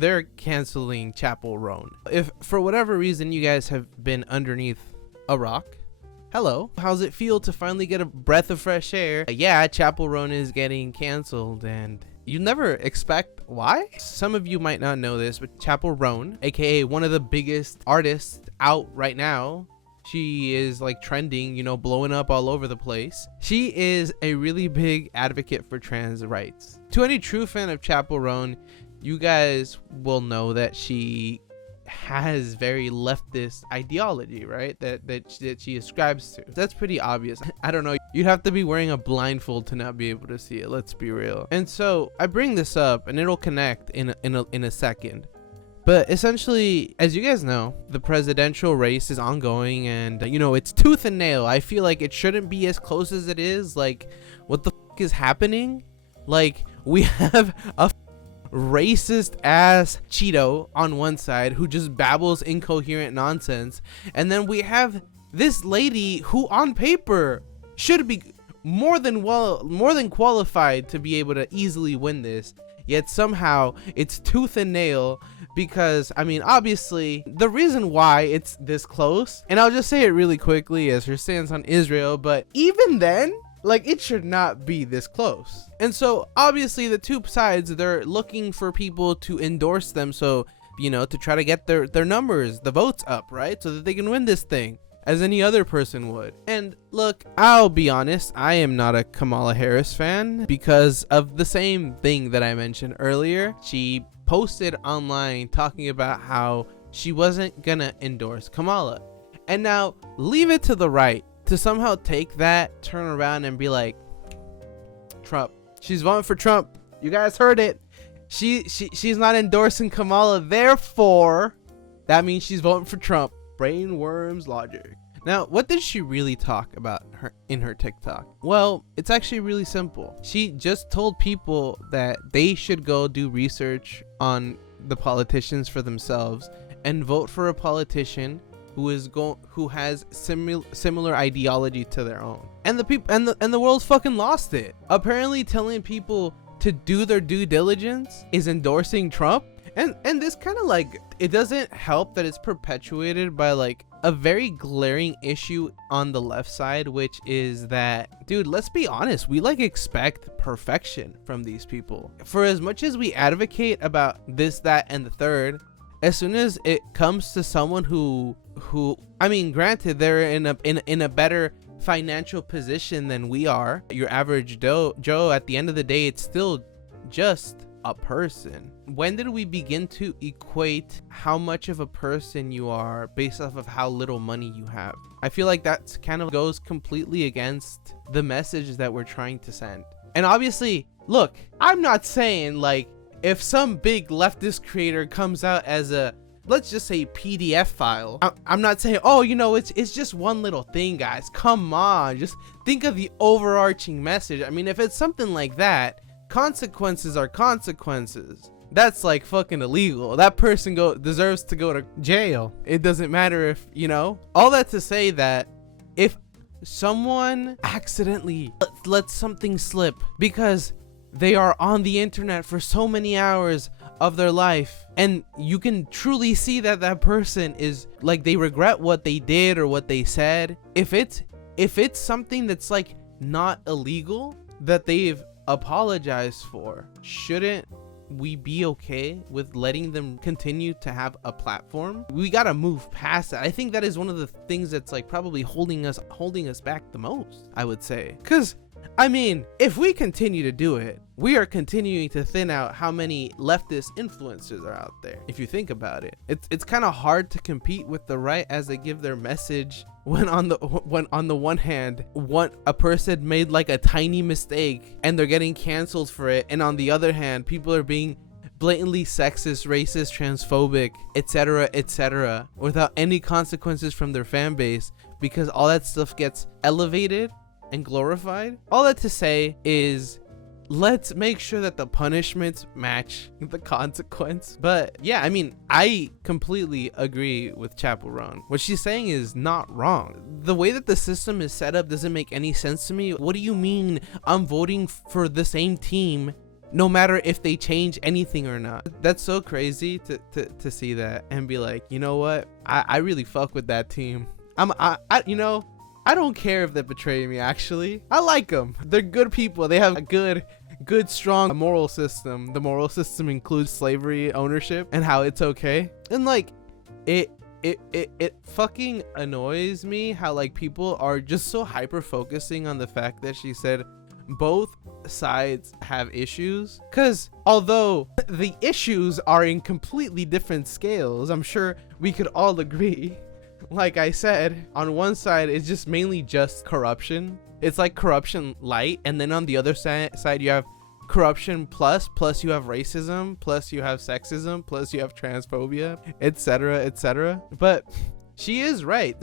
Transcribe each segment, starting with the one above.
they're canceling Chappell Roan. If for whatever reason you guys have been underneath a rock, hello, how's it feel to finally get a breath of fresh air? Yeah, Chappell Roan is getting canceled, and you never expect why. Some of you might not know this, but Chappell Roan, aka one of the biggest artists out right now, she is like trending, you know, blowing up all over the place. She is a really big advocate for trans rights. To any true fan of Chappell Roan, you guys will know that she has very leftist ideology, right? That she ascribes to. That's pretty obvious. I don't know. You'd have to be wearing a blindfold to not be able to see it. Let's be real. And so I bring this up, and it'll connect in a second. But essentially, as you guys know, the presidential race is ongoing, and you know, it's tooth and nail. I feel like it shouldn't be as close as it is. Like, what the f is happening? Like, we have a racist ass Cheeto on one side who just babbles incoherent nonsense, and then we have this lady who on paper should be more than qualified to be able to easily win this, yet somehow it's tooth and nail. Because I mean, obviously the reason why it's this close, and I'll just say it really quickly, as her stance on Israel, but even then, like, it should not be this close. And so obviously the two sides, they're looking for people to endorse them, so, you know, to try to get their numbers, the votes up, right? So that they can win this thing as any other person would. And look, I'll be honest, I am not a Kamala Harris fan because of the same thing that I mentioned earlier. She posted online talking about how she wasn't gonna endorse Kamala. And now leave it to the right to somehow take that, turn around and be like, Trump, she's voting for Trump. You guys heard it. She's not endorsing Kamala, therefore that means she's voting for Trump. Brainworms logic. Now, what did she really talk about in her TikTok? Well, it's actually really simple. She just told people that they should go do research on the politicians for themselves and vote for a politician who has similar ideology to their own. And the people and the world's fucking lost it. Apparently telling people to do their due diligence is endorsing Trump. And this kind of like, it doesn't help that it's perpetuated by like a very glaring issue on the left side, which is that, dude, let's be honest, we like expect perfection from these people. For as much as we advocate about this, that, and the third, as soon as it comes to someone who I mean, granted, they're in a better financial position than we are, your average Joe, at the end of the day, it's still just a person. When did we begin to equate how much of a person you are based off of how little money you have? I feel like that kind of goes completely against the message that we're trying to send. And obviously, look, I'm not saying like if some big leftist creator comes out as a, let's just say, PDF file, I'm not saying, oh, you know, it's just one little thing, guys. Come on, just think of the overarching message. I mean, if it's something like that, consequences are consequences. That's like fucking illegal. That person deserves to go to jail. It doesn't matter if, you know, all that to say that if someone accidentally lets something slip because they are on the internet for so many hours of their life, and you can truly see that that person is like, they regret what they did or what they said, if it's something that's like not illegal that they've apologized for, shouldn't we be okay with letting them continue to have a platform? We gotta move past that. I think that is one of the things that's like probably holding us back the most, I would say. Because I mean, if we continue to do it, we are continuing to thin out how many leftist influencers are out there. If you think about it, it's kind of hard to compete with the right as they give their message when on the one hand, a person made like a tiny mistake and they're getting canceled for it, and on the other hand, people are being blatantly sexist, racist, transphobic, etc., without any consequences from their fan base, because all that stuff gets elevated and glorified. All that to say is, let's make sure that the punishments match the consequence. But yeah, I mean, I completely agree with Chappell Roan. What she's saying is not wrong. The way that the system is set up doesn't make any sense to me. What do you mean I'm voting for the same team no matter if they change anything or not. That's so crazy to see that and be like, you know what? I really fuck with that team. I don't care if they betray me, actually. I like them. They're good people. They have a good, strong moral system. The moral system includes slavery ownership and how it's okay. And like, it fucking annoys me how like people are just so hyper focusing on the fact that she said both sides have issues, because although the issues are in completely different scales, I'm sure we could all agree, like I said, on one side it's just mainly just corruption. It's like corruption light, and then on the other side you have corruption plus you have racism, plus you have sexism, plus you have transphobia, etc. But she is right.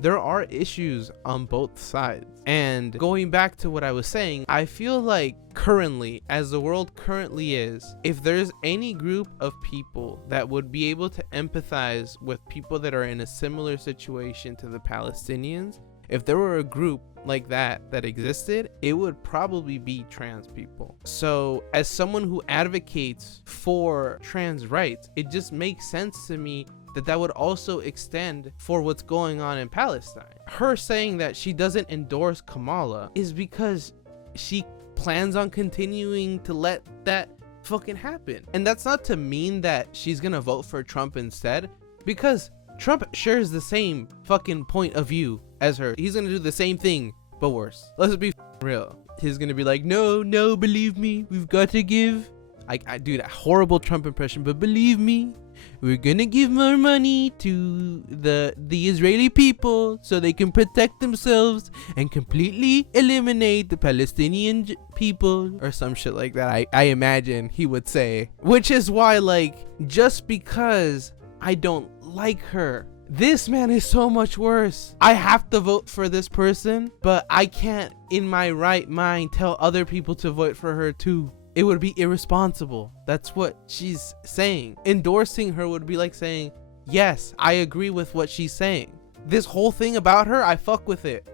There are issues on both sides. And going back to what I was saying, I feel like currently, as the world currently is, if there's any group of people that would be able to empathize with people that are in a similar situation to the Palestinians, if there were a group like that existed, it would probably be trans people. So as someone who advocates for trans rights, it just makes sense to me that would also extend for what's going on in Palestine. Her saying that she doesn't endorse Kamala is because she plans on continuing to let that fucking happen. And that's not to mean that she's gonna vote for Trump instead, because Trump shares the same fucking point of view as her. He's gonna do the same thing, but worse. Let's be real. He's gonna be like, no, believe me, we've got to give. I do that horrible Trump impression, but believe me, we're gonna give more money to the Israeli people so they can protect themselves and completely eliminate the Palestinian people, or some shit like that. I imagine he would say, which is why, like, just because I don't like her, this man is so much worse. I have to vote for this person, but I can't in my right mind tell other people to vote for her too. It would be irresponsible. That's what she's saying. Endorsing her would be like saying, yes, I agree with what she's saying. This whole thing about her, I fuck with it.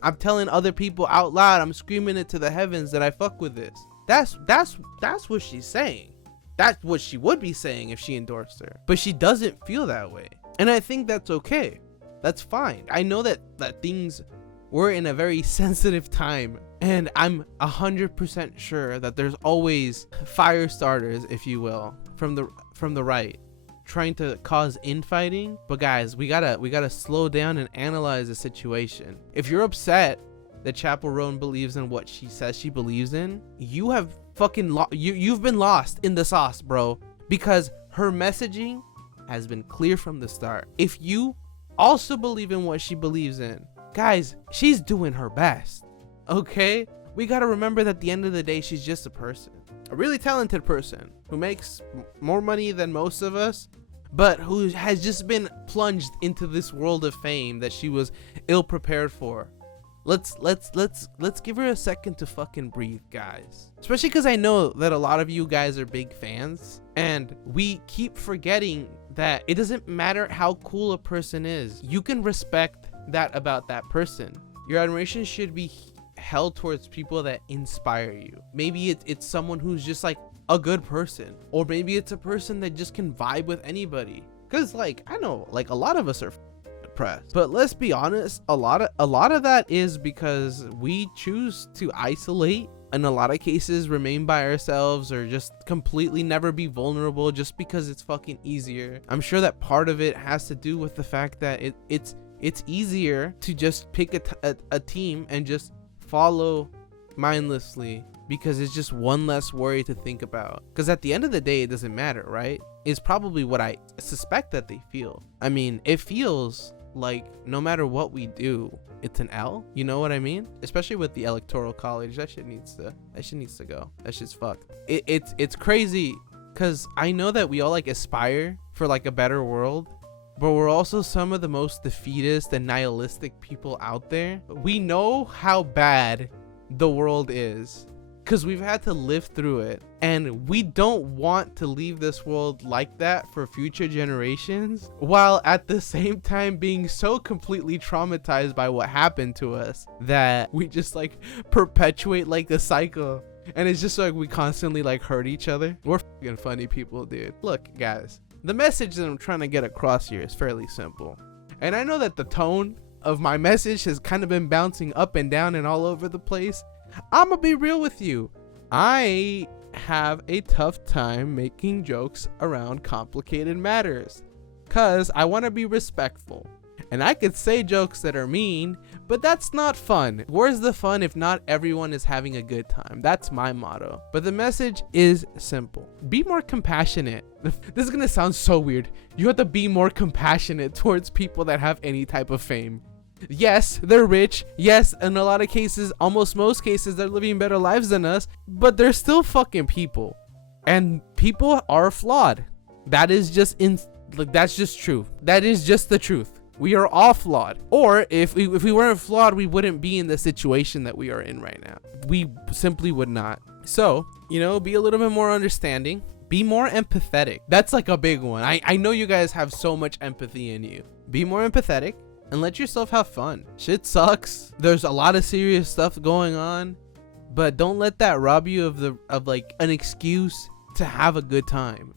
I'm telling other people out loud, I'm screaming it to the heavens that I fuck with this. That's what she's saying. That's what she would be saying if she endorsed her. But she doesn't feel that way. And I think that's okay. That's fine. I know that things were in a very sensitive time, and I'm 100% sure that there's always fire starters, if you will, from the right, trying to cause infighting. But guys, we gotta slow down and analyze the situation. If you're upset that Chappell Roan believes in what she says she believes in, you have fucking you've been lost in the sauce, bro, because her messaging has been clear from the start. If you also believe in what she believes in, guys, she's doing her best. Okay, we gotta remember that at the end of the day, she's just a person, a really talented person who makes more money than most of us, but who has just been plunged into this world of fame that she was ill prepared for. Let's give her a second to fucking breathe, guys. Especially because I know that a lot of you guys are big fans, and we keep forgetting that it doesn't matter how cool a person is. You can respect that about that person. Your admiration should be held towards people that inspire you. Maybe it's someone who's just like a good person, or maybe it's a person that just can vibe with anybody. Because like, I know like a lot of us are depressed, but let's be honest, a lot of that is because we choose to isolate, in a lot of cases remain by ourselves, or just completely never be vulnerable just because it's fucking easier. I'm sure that part of it has to do with the fact that it's easier to just pick a team and just follow mindlessly, because it's just one less worry to think about. Because at the end of the day, it doesn't matter, right? Is probably what I suspect that they feel. I mean, it feels like no matter what we do, it's an L. You know what I mean? Especially with the electoral college, that shit needs to go. That shit's fucked. It's crazy, because I know that we all like aspire for like a better world, but we're also some of the most defeatist and nihilistic people out there. We know how bad the world is because we've had to live through it, and we don't want to leave this world like that for future generations, while at the same time being so completely traumatized by what happened to us that we just like perpetuate like a cycle And it's just like we constantly like hurt each other. We're fucking funny people, dude. Look, guys, the message that I'm trying to get across here is fairly simple. And I know that the tone of my message has kind of been bouncing up and down and all over the place. I'm gonna be real with you. I have a tough time making jokes around complicated matters because I want to be respectful. And I could say jokes that are mean, but that's not fun. Where's the fun if not everyone is having a good time? That's my motto. But the message is simple. Be more compassionate. This is gonna sound so weird. You have to be more compassionate towards people that have any type of fame. Yes, they're rich. Yes, in a lot of cases, almost most cases, they're living better lives than us, but they're still fucking people. And people are flawed. That is just that's just true. That is just the truth. We are all flawed. Or if we weren't flawed, we wouldn't be in the situation that we are in right now. We simply would not. So, be a little bit more understanding. Be more empathetic. That's like a big one. I know you guys have so much empathy in you. Be more empathetic and let yourself have fun. Shit sucks. There's a lot of serious stuff going on, but don't let that rob you of like an excuse to have a good time.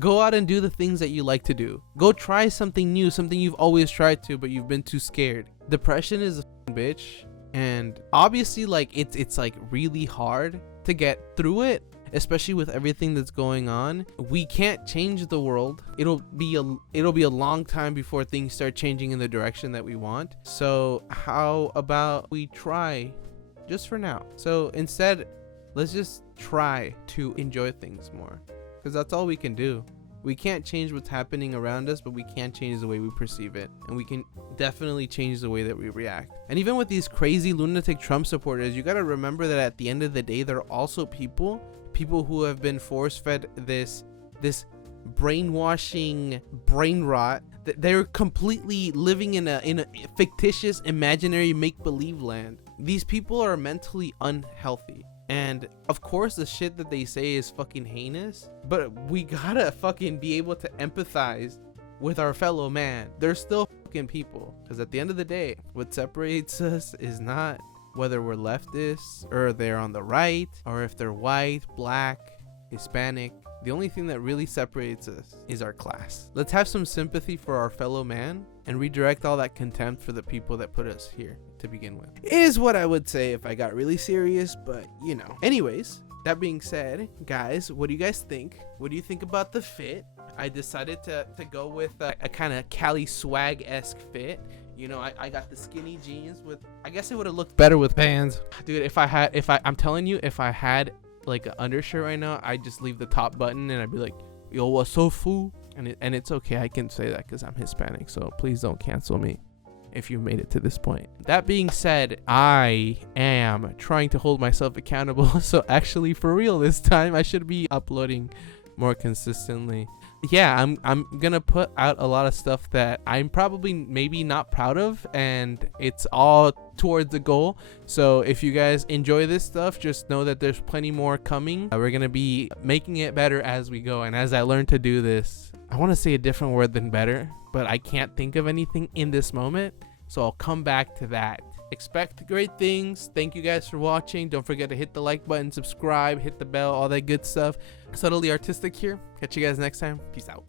Go out and do the things that you like to do. Go try something new, something you've always tried to, but you've been too scared. Depression is a bitch, and obviously like it's like really hard to get through it, especially with everything that's going on. We can't change the world. It'll be a long time before things start changing in the direction that we want. So how about we try just for now? So instead, let's just try to enjoy things more, because that's all we can do. We can't change what's happening around us, but we can change the way we perceive it, and we can definitely change the way that we react. And even with these crazy lunatic Trump supporters, you got to remember that at the end of the day, they're also people who have been force-fed this brainwashing brain rot. They're completely living in a fictitious imaginary make-believe land. These people are mentally unhealthy. And of course the shit that they say is fucking heinous, but we gotta fucking be able to empathize with our fellow man. They're still fucking people, because at the end of the day, what separates us is not whether we're leftists or they're on the right, or if they're white, black, Hispanic. The only thing that really separates us is our class. Let's have some sympathy for our fellow man and redirect all that contempt for the people that put us here to begin with, is what I would say if I got really serious, but Anyways, that being said, guys, what do you guys think? What do you think about the fit? I decided to go with a kind of Cali swag-esque fit. I got the skinny jeans with, I guess it would have looked better with pants. Dude, I'm telling you, if I had like an undershirt right now, I'd just leave the top button and I'd be like, yo, what's up, fool? And it's okay, I can say that because I'm Hispanic, so please don't cancel me if you made it to this point. That being said, I am trying to hold myself accountable, so actually for real this time I should be uploading more consistently. Yeah, I'm gonna put out a lot of stuff that I'm probably maybe not proud of, and it's all towards the goal. So if you guys enjoy this stuff, just know that there's plenty more coming. We're gonna be making it better as we go, and as I learn to do this, I want to say a different word than better, but I can't think of anything in this moment, so I'll come back to that. Expect great things. Thank you guys for watching. Don't forget to hit the like button, subscribe, hit the bell, all that good stuff. Subtly Artistic here. Catch you guys next time. Peace out.